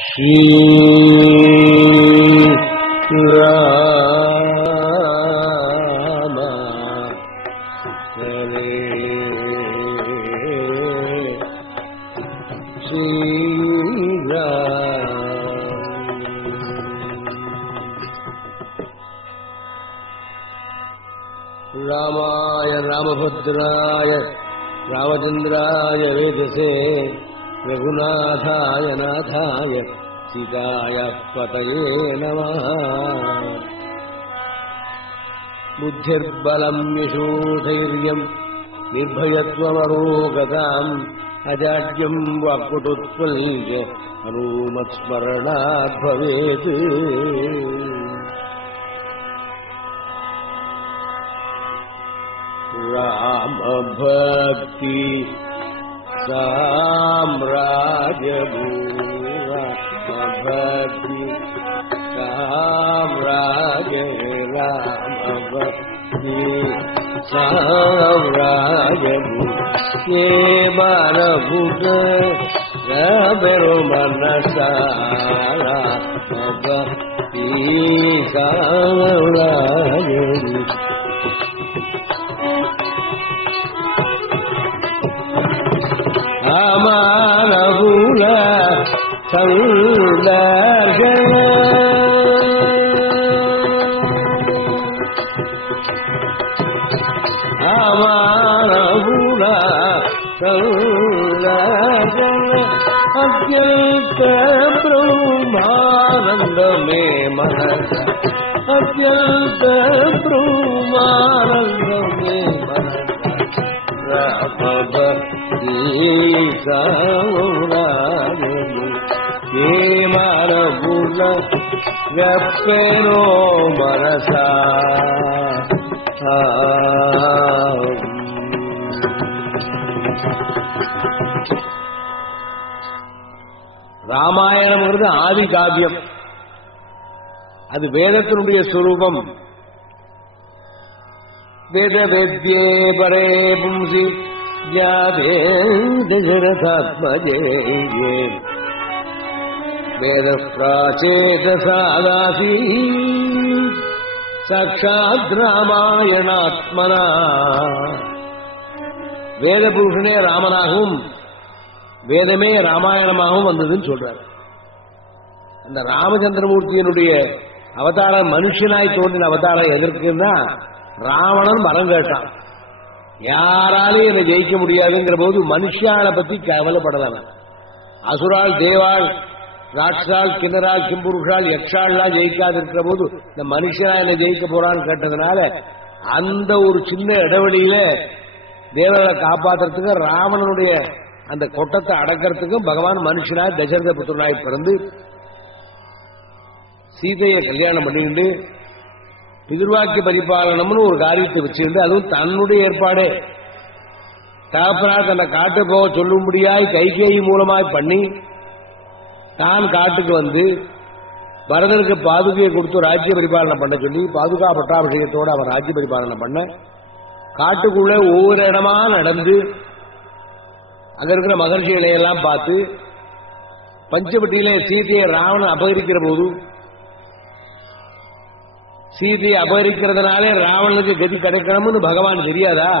श्री राम हरे श्री रामाय रामभद्राय रामचंद्राय वेदसे रघुनाथाय नाथाय सीताय पतये नमः। बुद्धिर्बलं यशोधैर्यं निर्भयत्वमरोगताम् अजाड्यं वाक्पटुत्वल्य हनुमत्स्मरणात् भवेत्। राम भक्ति साम्राज्य भूरा भक्ति साम्राज्य राम भक्ति साम्राज्य ये मानभूत रबेरो मनसारा भक्ति साम्राज्य अमानभूल संदर्शन अमानभूल संदर्शन अत्यंत ब्रह्मानंद में मनस अत्यंत ब्रह्मानंद में मनस ये मारभूल व्यपेनो मनसा ராமாயணம்ங்கிறது ஆதி காவியம். அது வேதத்தினுடைய ஸ்வரூபம். வேத வேத்யே பரே பும்சி ஜாதே தசரதாத்மஜே வேத பிராச்சேதசாதாசி சாட்சாத் ராமாயணாத்மனா. வேத புருஷனே ராமனாகவும் வேதமே ராமாயணமாகவும் வந்ததுன்னு சொல்றார். அந்த ராமச்சந்திரமூர்த்தியினுடைய அவதாரம் மனுஷனாய் தோன்றின அவதாரம் எதற்குன்னா ராவணன் வரம் கேட்டான். யாராலையும் என்னை ஜெயிக்க முடியாதுங்கிற போது மனுஷாலை பத்தி கவலைப்படலாம். அசுரால் தேவாள் ராட்சால் கிண்ணரால் கிம்புருஷால் யக்ஷால்லாம் ஜெயிக்காது இருக்கிற போது இந்த மனுஷனா என்னை ஜெயிக்க போறான்னு கேட்டதுனால அந்த ஒரு சின்ன இடைவெளியில தேவர்களை காப்பாற்றுறதுக்கு ராவணனுடைய அந்த கொட்டத்தை அடக்கிறதுக்கும் பகவான் மனுஷனாய் தசரத புத்திரனாய் பிறந்து சீதையை கல்யாணம் பண்ணிக்கிண்டு பிதிர்வாக்கிய பரிபாலனம்னு ஒரு காரியத்தை வச்சுக்கிண்டு அதுவும் தன்னுடைய ஏற்பாடே தகப்பனார் தன்னை காட்டு போக சொல்லும்படியாய் கைகேயி மூலமாய் பண்ணி தான் காட்டுக்கு வந்து பரதனுக்கு பாதுகையை கொடுத்து ராஜ்ய பரிபாலனம் பண்ண சொல்லி பாதுகா பட்டாபிஷேகத்தோடு அவன் ராஜ்ய பரிபாலனம் பண்ண காட்டுக்குள்ளே ஒவ்வொரு இடமா நடந்து அங்க இருக்கிற மகர்ஷிகளை எல்லாம் பார்த்து பஞ்சவட்டியிலே சீதையை ராவணன் அபகரிக்கிற போது சீதையை அபகரிக்கிறதுனாலே ராவணனுக்கு கதி கிடைக்கணும்னு பகவான் தெரியாதா?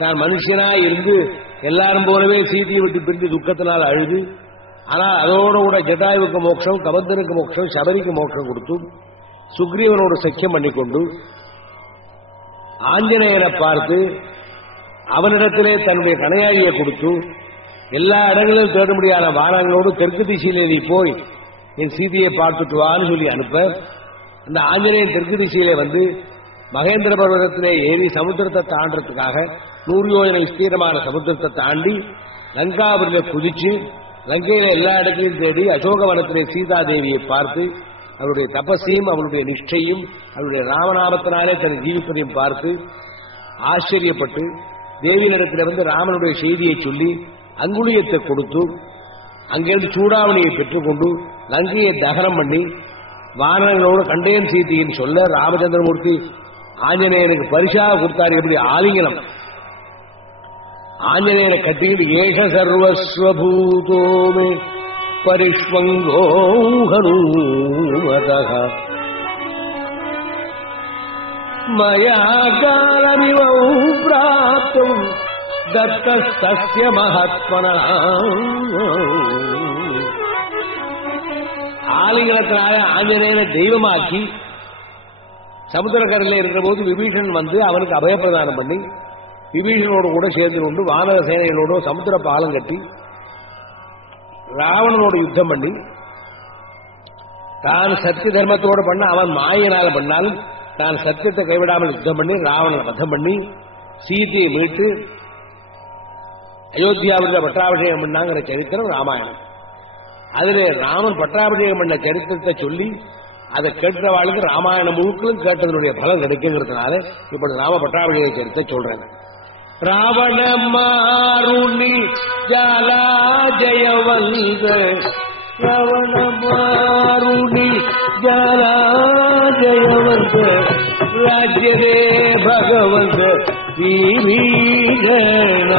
தான் மனுஷனா இருந்து எல்லாரும் போலவே சீதையை விட்டு பிரிந்து துக்கத்தினால் அழுது ஆனால் அதோட கூட ஜட்டாயுவுக்கு மோட்சம் கபந்தனுக்கு மோட்சம் சபரிக்கு மோட்சம் கொடுத்து சுக்ரீவனோடு சக்கியம் பண்ணிக்கொண்டு ஆஞ்சநேயரை பார்த்து அவனிடத்திலே தன்னுடைய கணையாளியை கொடுத்து எல்லா இடங்களிலும் தேட முடியாத வானங்களோடு தெற்கு திசையிலே நீ போய் என் சீதையை பார்த்துட்டு வான்னு சொல்லி அனுப்ப அந்த ஆஞ்சநேயன் தெற்கு திசையிலே வந்து மகேந்திர பர்வதத்திலே ஏறி சமுத்திரத்தை தாண்டறதுக்காக 100 யோஜனை விஸ்தீரமான சமுத்திரத்தை தாண்டி லங்காபுரியில குதிச்சு லங்கையில எல்லா இடத்திலையும் தேடி அசோகவனத்திலே சீதாதேவியை பார்த்து அவருடைய தபஸையும் அவருடைய நிஷ்டையும் அவருடைய ராமநாமத்தினாலே தன் ஜீவிப்பதையும் பார்த்து ஆச்சரியப்பட்டு தேவியினிடத்தில் வந்து ராமனுடைய செய்தியை சொல்லி அங்குலியத்தை கொடுத்து அங்கிருந்து சூடாவணியை பெற்றுக்கொண்டு லங்கையை தகனம் பண்ணி வானங்களோடு கண்டேன் சீதைன்னு சொல்ல ராமச்சந்திரமூர்த்தி ஆஞ்சநேயனுக்கு பரிசாக கொடுத்தாரு. எப்படி ஆலிங்கனம் ஆஞ்சநேயரை கட்டிக்கிட்டு ஏஷ சர்வஸ்வபூதோமே परिष्वङ्गो हनुमतः मया कालमिवौ प्राप्तुं दत्तस्तस्य महात्मना ஆலிங்கனத்தினால ஆஞ்சநேயனை தெய்வமாக்கி சமுத்திரக்கரையில் இருக்கிற போது விபீஷன் வந்து அவனுக்கு அபயப்பிரதானம் பண்ணி விபீஷனோடு கூட சேர்ந்து கொண்டு வானர சேனைகளோடு சமுத்திர பாலம் கட்டி ராவணனோடு யுத்தம் பண்ணி தான் சத்திய தர்மத்தோடு பண்ண அவன் மாயினால பண்ணாலும் தான் சத்தியத்தை கைவிடாமல் யுத்தம் பண்ணி ராவணனை வதம் பண்ணி சீதையை மீட்டு அயோத்தியாவில் பட்டாபிஷேகம் பண்ணாங்கிற சரித்திரம் ராமாயணம். அதில் ராமன் பட்டாபிஷேகம் பண்ண சரித்திரத்தை சொல்லி அதை கேட்கிறவாளுக்கு ராமாயணம் முழுக்களும் கேட்டதனுடைய பலம் கிடைக்குங்கிறதுனால இப்படி ராம பட்டாபிஷேக சரித்திரத்தை சொல்றேன். ராவண மாருணி ஜாலாஜயவல்த ராவண மாருணி ஜாலாஜயவல்த ராஜ்யரே பகவந்த வீரீகண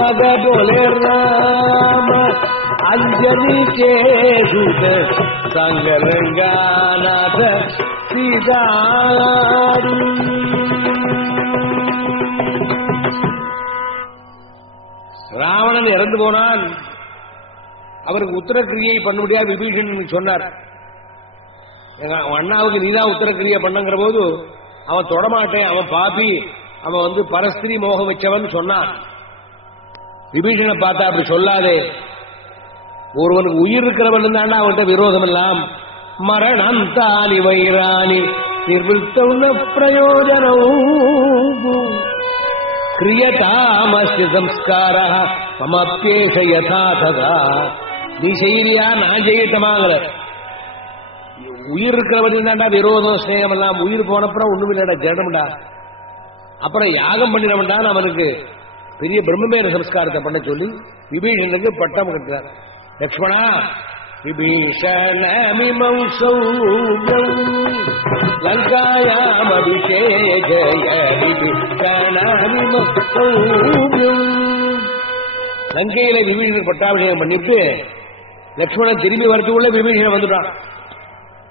மக போலே ராம அஞ்சலி கேசுத சங்கரங்காநாத சீதாரி. ராவணன் இறந்து போனான். அவருக்கு உத்தரக்கிரியை பண்ணும்படியா விபீஷன் சொன்னார். அண்ணாவுக்கு நீதான் உத்தரக்கிரியை பண்ணுங்கிற போது அவன் தொடமாட்டேன், அவன் பாப்பி, அவன் வந்து பரஸ்திரி மோகம் வச்சவன் சொன்னான். விபீஷனை பார்த்தா அப்படி சொல்லாதே, ஒருவனுக்கு உயிர் இருக்கிறவன் தாண்டா அவன்கிட்ட விரோதம் எல்லாம். மரணந்தானி வைராணி நிர்வித்தௌன பிரயோஜனம் கிரியதாமஸ்ய சம்ஸ்காரः மமப்யேஷ யதா ததா. நீ செய்யறியா நான் செய்யட்டமாங்கிற உயிர் இருக்கிறவன் தாண்டா விரோதம் ஸ்நேகம் எல்லாம். உயிர் போனப்புறம் ஒண்ணும் இல்லடா ஜடம்டா. அப்புறம் யாகம் பண்ணினவன்டான் அவனுக்கு பெரிய பிரம்மமேர சம்ஸ்காரத்தை பண்ண சொல்லி விபீஷனுக்கு பட்டம் கட்டுறார். லக்ஷ்மணா விபீஷணமிமௌ சௌவ்யம் லங்காயாம் அபிஷேகய விபீஷணமிமௌ சௌவ்யம். லங்கையில விபீஷணன் பட்டாபிஷேகம் பண்ணிட்டு லக்ஷ்மணன் திரும்பி வரத்துக்குள்ள விபீஷணன் வந்துட்டான்.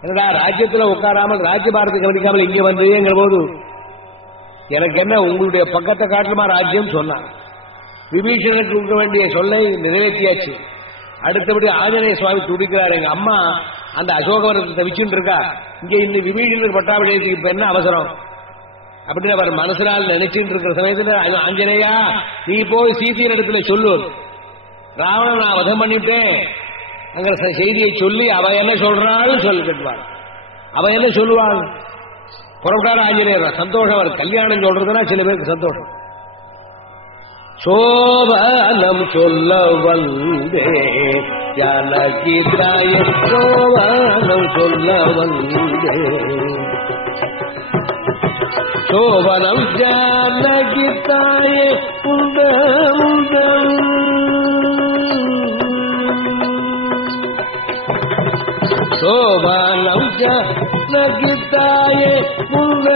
என்னடா ராஜ்யத்தில் உட்காராமல் ராஜ்யபாரத்தை கவனிக்காமல் இங்க வந்துங்கிற போது எனக்கு என்ன உங்களுடைய பக்கத்தை காட்டுமா ராஜ்யம் சொன்னான். விபீஷணனுக்கு கொடுக்க வேண்டிய சொல்லை நிறைவேற்றியாச்சு. அடுத்தபடி ஆஞ்சநேய சுவாமி துடிக்கிறார். எங்க அம்மா அந்த அசோகவனத்தை வச்சுட்டு இருக்கா, இங்க இந்த விபீஷணனுக்கு பட்டாபிஷேகத்துக்கு இப்ப என்ன அவசரம் அப்படின்னு அவர் மனசினால் நினைச்சுட்டு இருக்கிற சமயத்தில் ஆஞ்சநேயா நீ போய் சீதையின் இடத்துல சொல்லு, ராவணன் நான் வதம் பண்ணிட்டேன் அங்கிற செய்தியை சொல்லி அவ என்ன சொல்றாள் சொல்லி கேட்பாள். அவ என்ன சொல்லுவாள்? புறப்பட்டார் ஆஞ்சநேயர். சந்தோஷம். அவர் கல்யாணம் சொல்றதுன்னா சில பேருக்கு சந்தோஷம். சோபனம் சொல்ல வந்தே ஜானகி தாய சோபனம் சொல்ல வந்தே சோபனம் ஜானகி தாய உண்ட உண்ட சோபனம் ஜானகி தாய உண்ட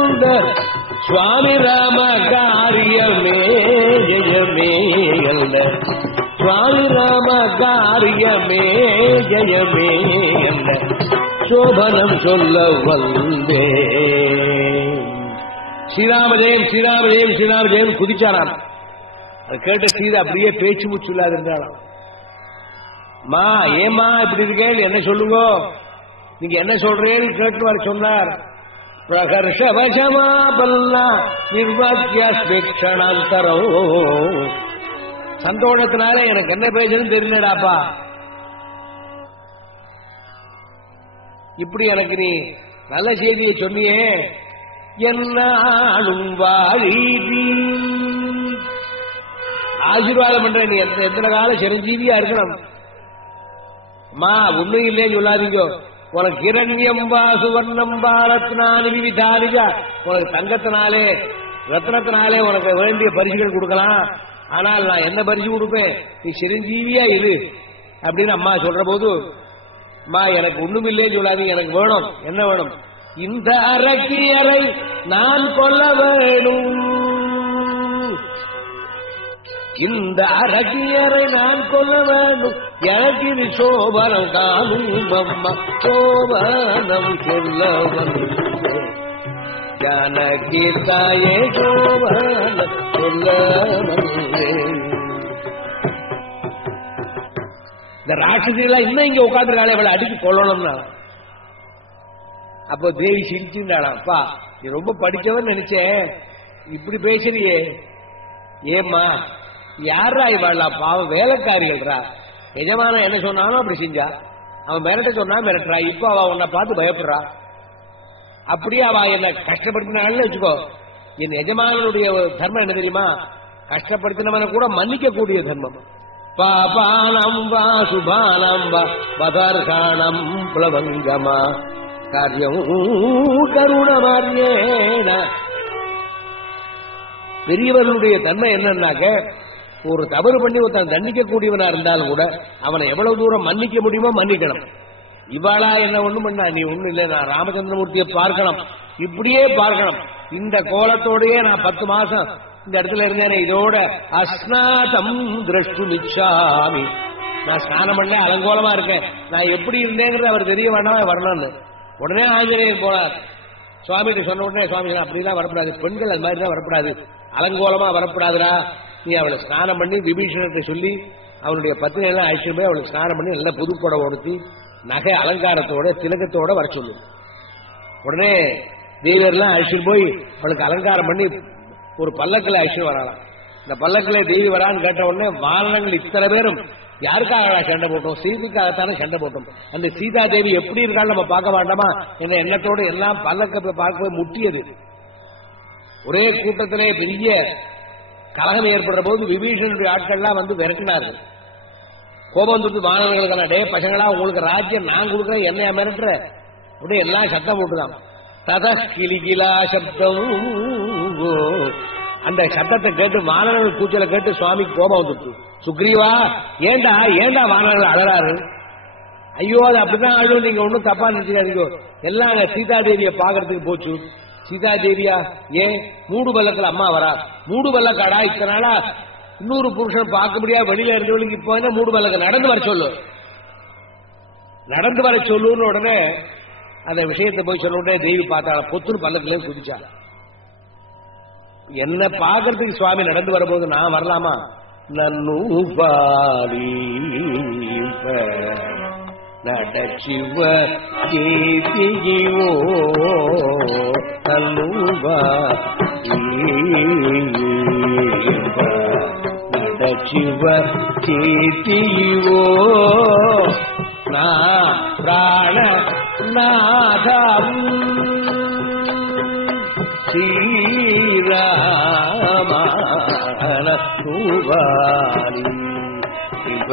உண்ட சுவாமி ராம காரியமே ஜெயமே அல்ல சுவாமி ராம காரியமே ஜெயமே அல்ல சோபனம் சொல்ல வந்தே. ஸ்ரீராமஜெயம் ஸ்ரீராமஜெயம் ஸ்ரீராமஜெயம் குதிச்சாராம். அது கேட்ட சீதை அப்படியே பேச்சு மூச்சு இல்லாத இருந்தாலும், மா ஏமா இப்படி இருக்கேன் என்ன சொல்லுங்க, நீங்க என்ன சொல்றேன்னு கேட்டு வர சொன்னார். பிரகர்ஷவசமாபல்லா நிர்வாக்கியாஸ்வேக்ஷணாந்தரம். சந்தோஷத்தினால எனக்கு என்ன பேசணும் தெரியலடாப்பா, இப்படி எனக்கு நீ நல்ல செய்தியை சொன்னியே, என்னாலும் வாழி ஆசீர்வாதம் பண்ற, நீ எத்தனை காலம் சிரஞ்சீவியா இருக்கணும். அம்மா உண்மை இல்லைன்னு சொல்லாதீங்க, உனக்கு இரண்யம் வாசுவர்ணம் பாரத்னானி விவிதானிஜா, உனக்கு தங்கத்தினாலே ரத்னத்தினாலே உனக்கு வேண்டிய பரிசுகள் கொடுக்கலாம், ஆனால் நான் என்ன பரிசு கொடுப்பேன், நீ சிரஞ்சீவியா இரு அப்படின்னு அம்மா சொல்ற போது, அம்மா எனக்கு ஒண்ணும் இல்லைன்னு சொல்லாதீங்க, எனக்கு வேணும். என்ன வேணும்? இந்த அரை நான் கொல்ல வேணும். இந்த அரகியரை நான் கொல்ல வேண்டும், எனக்கு இது சோபனம் காணும் அம்மா, சோபனம் சொல்ல வந்து ஜானகி தாயே சோபனம் சொல்ல வந்து. இந்த ராட்சசிகளா இன்னும் இங்க உட்காந்துருக்காளே, அவளை அடிச்சு கொள்ளணும்னா. அப்போ தேவி சிரிச்சுட்டாளா, அப்பா நீ ரொம்ப படிச்சவன் நினைச்சேன், இப்படி பேசுறியே, ஏம்மா யாரா இவாளா, பாவம் வேலைக்காரிகள்ரா, எஜமான என்ன சொன்னாலும் அப்படி செஞ்சா, அவன் மிரட்ட சொன்னா மிரட்டுறா, இப்ப அவ உன்னை பார்த்து பயப்படுறா. அப்படியே அவ என்ன கஷ்டப்படுத்தினான்னு வச்சுக்கோ, என் எஜமானனுடைய தர்மம் என்ன தெரியுமா, கஷ்டப்படுத்தினவனை கூட மன்னிக்க கூடிய தர்மம். பாபானம் வா சுபானம் வா பதர்காணம் புலவங்கமா காரியம் கருணமாரியேன. பெரியவர்களுடைய தன்மை என்னன்னாக்க, ஒரு தவறு பண்ணி ஒருத்தன் தண்டிக்க கூடியவனா இருந்தாலும் கூட அவனை எவ்வளவு தூரம் மன்னிக்க முடியுமோ மன்னிக்கணும். இவாளா என்ன ஒண்ணும் பண்ணா, நீ ஒண்ணும் இல்லை, நான் ராமச்சந்திரமூர்த்தியை பார்க்கணும், இப்படியே பார்க்கணும், இந்த கோலத்தோடயே நான் 10 மாசம் இந்த இடத்துல இருந்தேன், இதோட அஸ்நாதம் திரஷ்டுமிச்சாமி, நான் ஸ்நானம் பண்ண அலங்கோலமா இருக்கேன், நான் எப்படி இருந்தேங்கிறது அவர் தெரிய வேண்டாம் வரணும்னு. உடனே ஆஞ்சநேயர் போனார், சுவாமிகிட்ட சொன்ன உடனே சுவாமி அப்படிலாம் வரப்படாது, பெண்கள் அது மாதிரி தான் வரப்படாது, அலங்கோலமா வரப்படாதுரா, நீ அவளை ஸ்நானம் பண்ணி விபீஷணத்தை சொல்லி அவனுடைய பத்தினை எல்லாம் அழைச்சிட்டு போய் அவளுக்கு ஸ்நானம் பண்ணி நல்லா புதுப்பட உடுத்தி நகை அலங்காரத்தோட திலகத்தோட வர சொல்லு. உடனே தேவியர்லாம் அழைச்சிட்டு போய் அவளுக்கு அலங்காரம் பண்ணி ஒரு பல்லக்கில் அழைச்சிட்டு வராளாம். இந்த பல்லக்கில் தேவி வரான்னு கேட்ட உடனே வாரணங்கள் இத்தனை பேரும் யாருக்காக சண்டை போட்டோம், சீதைக்காகத்தானே சண்டை போட்டோம், அந்த சீதா தேவி எப்படி இருக்கான்னு நம்ம பார்க்க வேண்டாமா என்ன எண்ணத்தோடு எல்லாம் பல்லக்க பார்க்க முட்டியது. ஒரே கூட்டத்திலே பெரிய கலகம் ஏற்படுற போது விபீஷணனுடைய ஆட்கள்லாம் வந்து விரட்டினார்கள். கோபம் வந்துட்டு மாணவர்களுக்கான, டே பசங்களா உங்களுக்கு ராஜ்யம் நான் கொடுக்குறேன், என்னையா மிரட்டுற, அப்படியே எல்லாம் சத்தம் போட்டுதான். தத கிளிகிலா சப்தம், அந்த சத்தத்தை கேட்டு வானர்கள் கூச்சலை கேட்டு சுவாமிக்கு கோபம் வந்துட்டு, சுக்ரீவா ஏண்டா ஏண்டா வானர்கள் அழறாரு, ஐயோ அது அப்படிதான் அழுவும், நீங்க ஒன்னும் தப்பா நினைச்சுக்காதீங்க, எல்லாம் சீதா தேவியை பாக்குறதுக்கு போச்சு. சீதா தேவியா, ஏன் மூடு பல்லத்துல அம்மா வரா, மூடு பல்லக்காடா, இத்தனை நாளா இன்னொரு புருஷன் பார்க்க முடியாது வெளியில இருந்தவளுக்கு இப்போ என்ன மூடு பல்லக்க, நடந்து வர சொல்லு, நடந்து வர சொல்லுன்னு உடனே அந்த விஷயத்தை போய் சொல்ல உடனே தேவி பார்த்தாள, பொத்துன்னு பல்லக்கிலே குதிச்சா. என்ன பாக்குறதுக்கு சுவாமி நடந்து வரும்போது நான் வரலாமா, நன்னு பாடி நடச்சிவ கேதியோ நல்லுவா நடச்சிவ கேதியோ நா பிராண நாதம் ஸ்ரீராமான சுவாரி இவ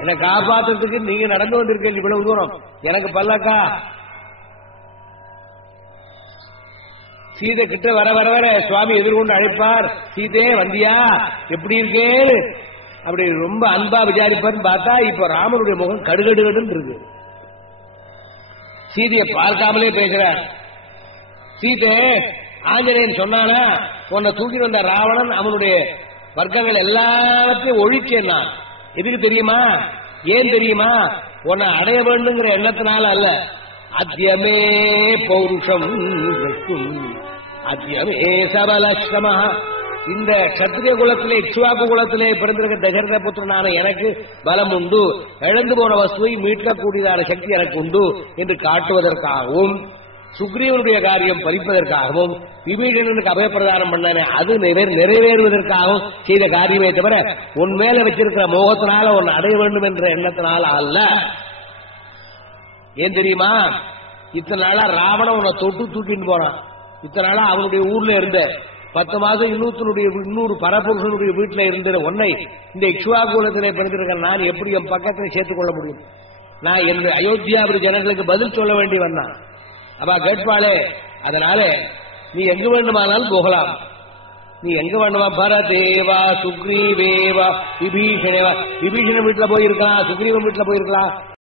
என்ன காப்பாத்துறதுக்கு நீங்க நடந்து வந்திருக்கீங்க இவ்வளவு தூரம், எனக்கு பல்லக்கா. சீதை கிட்ட வர வர வர சுவாமி எதிர்கொண்டு அழைப்பார், சீதே வந்தியா எப்படி இருக்கே அப்படி ரொம்ப அன்பா விசாரிப்பார்னு பார்த்தா இப்ப ராமனுடைய முகம் கடுகடுகடுன்னு இருக்கு. சீதையை பார்க்காமலே பேசுறார். சீதை ஆஞ்சநேயன் சொன்னானா, உன்னை தூக்கி வந்த ராவணன் அவனுடைய வர்க்கங்கள் எல்லாத்தையும் ஒழிச்சேன் நான், எதுக்கு தெரியுமா, ஏன் தெரியுமா, உன்னை அடைய வேண்டுங்கிற எண்ணத்தினால அல்ல, அத்தியமே பௌருஷம் அத்தியமே சபலஸ்ரமா, இந்த கத்திரிய குலத்திலே இக்ஷ்வாகு குலத்திலே பிறந்திருக்க தசரத புத்திரனான எனக்கு பலம் உண்டு, இழந்து போன வஸ்துவை மீட்கக்கூடியதான சக்தி எனக்கு உண்டு என்று காட்டுவதற்காகவும், சுக்ரீவனுடைய காரியம் பறிப்பதற்காகவும், விபீஷணனுக்கு அபயப்பிரதானம் பண்ணானே அது நிறைவேறுவதற்காகவும் செய்த காரியமே தவிர உன் மேல வச்சிருக்கிற மோகத்தினால உன்னை அடைய வேண்டும் என்ற எண்ணத்தினால அல்ல. ஏன் தெரியுமா, இத்தனை நாளா ராவணன் உன்னை தொட்டு தூக்கிட்டு போறான், இத்தனை நாளா அவனுடைய ஊர்ல இருந்த 10 மாதம் இன்னொரு பரபுருஷனுடைய வீட்டில் இருந்த உன்னை இந்த இக்ஷ்வாகுலத்திலே பிறந்திருக்க நான் எப்படி என் பக்கத்தில் சேர்த்துக் கொள்ள முடியும், நான் என் அயோத்தியாபுரி ஜனங்களுக்கு பதில் சொல்ல வேண்டி வந்தான். அவ கேட்பாளே, அதனால நீ எங்க வேண்டுமானாலும் போகலாம், நீ எங்க வேண்டுமா, பரதேவா சுக்ரீவேவா விபீஷணேவா, விபீஷண வீட்டுல போயிருக்கலாம், சுக்ரீவன் வீட்டுல போயிருக்கலாம்,